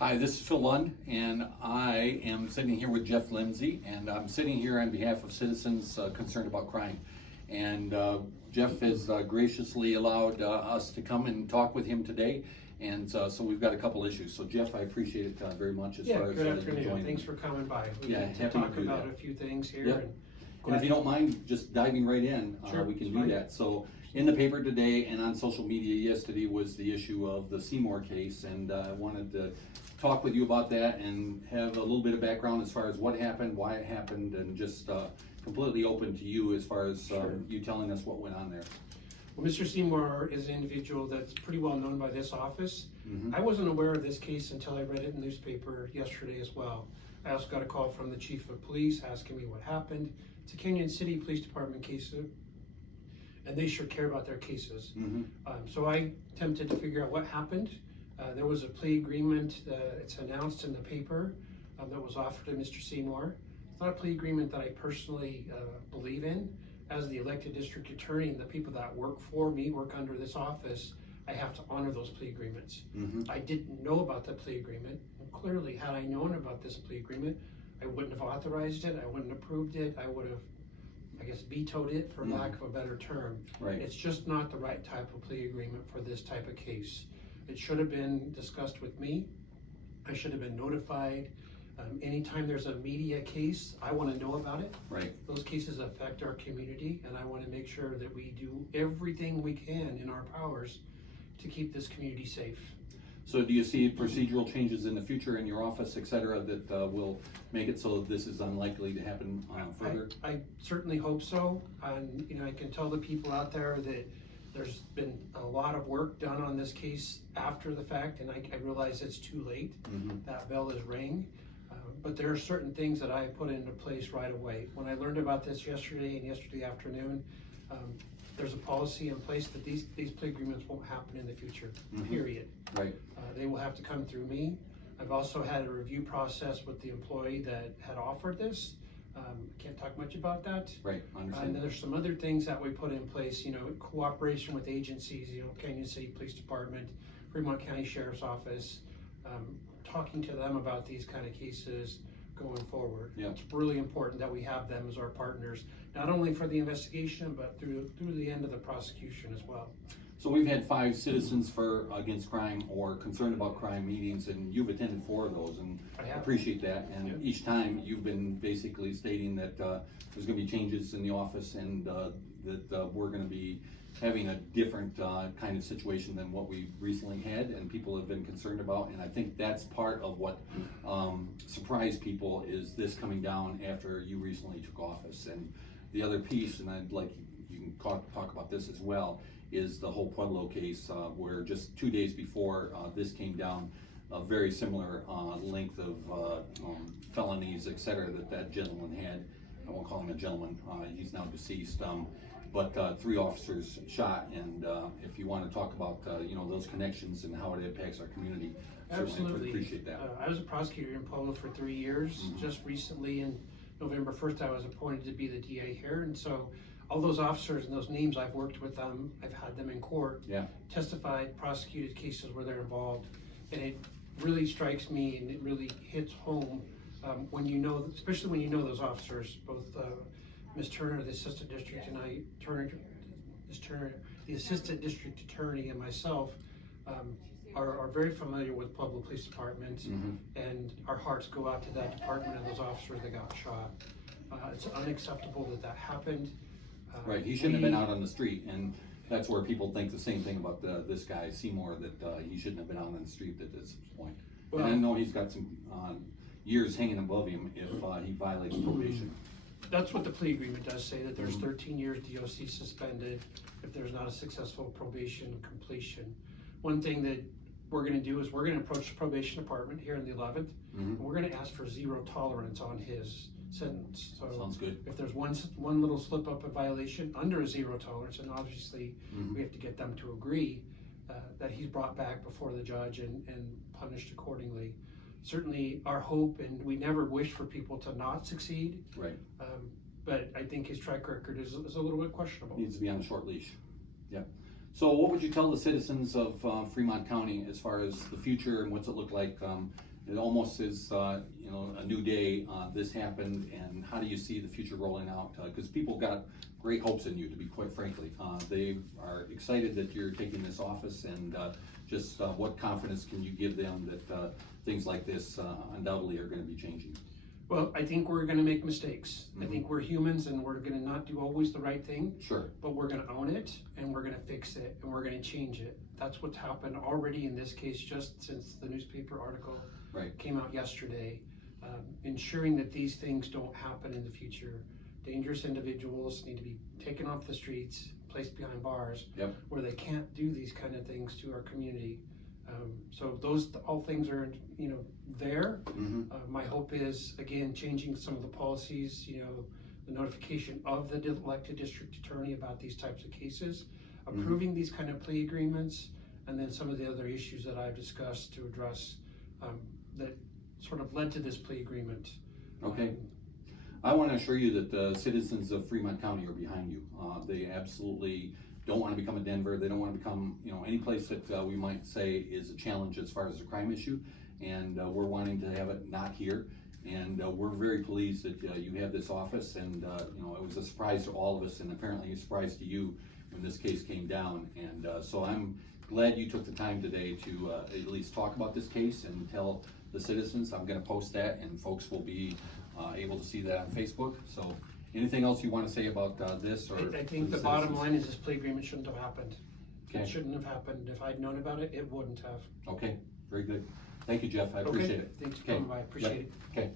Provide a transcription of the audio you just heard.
Hi, this is Phil Lund, and I am sitting here with Jeff Lindsey, and I'm sitting here on behalf of citizens concerned about crime. And Jeff has graciously allowed us to come and talk with him today, and so we've got a couple issues. So Jeff, I appreciate it very much as far as good you afternoon. joining Thanks me. for coming by. We Yeah, get to happy to talk do about that. a few things here. Yep. And if you don't mind just diving right in, Sure, we can it's do fine. that. So in the paper today and on social media yesterday was the issue of the Seymour case, and I wanted to talk with you about that and have a little bit of background as far as what happened, why it happened, and just completely open to you as far as Sure. you telling us what went on there. Well, Mr. Seymour is an individual that's pretty well known by this office. Mhm. I wasn't aware of this case until I read it in the newspaper yesterday as well. I also got a call from the chief of police asking me what happened. It's a Canyon City Police Department case, and they sure care about their cases. Mhm. So I attempted to figure out what happened. There was a plea agreement, it's announced in the paper, that was offered to Mr. Seymour. It's not a plea agreement that I personally believe in. As the elected district attorney and the people that work for me, work under this office, I have to honor those plea agreements. Mhm. I didn't know about the plea agreement. And clearly, had I known about this plea agreement, I wouldn't have authorized it, I wouldn't have approved it, I would have, I guess, vetoed it, for lack of a better term. Right. It's just not the right type of plea agreement for this type of case. It should have been discussed with me. I should have been notified. Anytime there's a media case, I want to know about it. Right. Those cases affect our community, and I want to make sure that we do everything we can in our powers to keep this community safe. So do you see procedural changes in the future in your office, et cetera, that will make it so this is unlikely to happen further? I certainly hope so. And I can tell the people out there that there's been a lot of work done on this case after the fact, and I realize it's too late. Mhm. That bell is rang. But there are certain things that I put into place right away. When I learned about this yesterday and yesterday afternoon, there's a policy in place that these plea agreements won't happen in the future, period. Right. They will have to come through me. I've also had a review process with the employee that had offered this. Can't talk much about that. Right. Understand. And then there's some other things that we put in place, cooperation with agencies, Canyon City Police Department, Fremont County Sheriff's Office, talking to them about these kind of cases going forward. Yeah. It's really important that we have them as our partners, not only for the investigation, but through the end of the prosecution as well. So we've had 5 citizens for against crime or concerned about crime meetings, and you've attended 4 of those, and I have. appreciate that. And Yeah. each time you've been basically stating that there's going to be changes in the office, and that we're going to be having a different kind of situation than what we recently had, and people have been concerned about. And I think that's part of what surprised people is this coming down after you recently took office. And the other piece, and I'd like you can talk about this as well, is the whole Pueblo case, where just 2 days before this came down, a very similar length of felonies, et cetera, that gentleman had. I won't call him a gentleman, he's now deceased, but 3 officers shot. And if you want to talk about those connections and how it impacts our community, certainly I would Absolutely. appreciate that. I was a prosecutor in Pueblo for 3 years. Just recently, in November 1st, I was appointed to be the DA here, and so all those officers and those names, I've worked with them, I've had them in court, Yeah. testified, prosecuted cases where they're involved, and it really strikes me and it really hits home when especially when you know those officers, both Ms. Turner, the assistant district, and Ms. Turner, the assistant district attorney, and myself are very familiar with Pueblo Police Department, and our hearts go out to that department and those officers that got shot. It's unacceptable that happened. Right, he shouldn't have been out on the street, and that's where people think the same thing about this guy, Seymour, that he shouldn't have been out on the street at this point. Well, and I know he's got some years hanging above him if he violates probation. That's what the plea agreement does say, that there's 13 years DOC suspended if there's not a successful probation completion. One thing that we're going to do is we're going to approach the probation department here in the 11th, and we're going to ask for 0 tolerance on his sentence. So Sounds good. if there's one little slip up, a violation under a 0 tolerance, and obviously we have to get them to agree that he's brought back before the judge and punished accordingly. Certainly our hope, and we never wish for people to not succeed. Right. But I think his track record is a little bit questionable. Needs to be on a short leash. Yeah. So what would you tell the citizens of Fremont County as far as the future and what's it look like? It almost is, you know, a new day. This happened, and how do you see the future rolling out? Because people got great hopes in you, to be quite frankly. They are excited that you're taking this office, and just what confidence can you give them that things like this undoubtedly are going to be changing? Well, I think we're gonna make mistakes. I think we're humans and we're gonna not do always the right thing. Sure. But we're gonna own it and we're gonna fix it and we're gonna change it. That's what's happened already in this case, just since the newspaper article came out yesterday. Ensuring that these things don't happen in the future. Dangerous individuals need to be taken off the streets, placed behind bars, where they can't do these kind of things to our community. So those all things are, you know, there. My hope is, again, changing some of the policies, you know, the notification of the elected district attorney about these types of cases, approving these kind of plea agreements, and then some of the other issues that I've discussed to address that sort of led to this plea agreement. Okay. I want to assure you that the citizens of Fremont County are behind you. They absolutely don't want to become a Denver. They don't want to become, you know, any place that we might say is a challenge as far as a crime issue. And we're wanting to have it not here. And we're very pleased that you have this office. And, you know, it was a surprise to all of us, and apparently a surprise to you when this case came down. And so I'm glad you took the time today to at least talk about this case and tell the citizens. I'm going to post that, and folks will be able to see that on Facebook. So anything else you want to say about this? Or I think the bottom line is this plea agreement shouldn't have happened. Okay. It shouldn't have happened. If I'd known about it, it wouldn't have. Okay, very good. Thank you, Jeff. I appreciate it. Thanks for coming by. Appreciate it. Okay.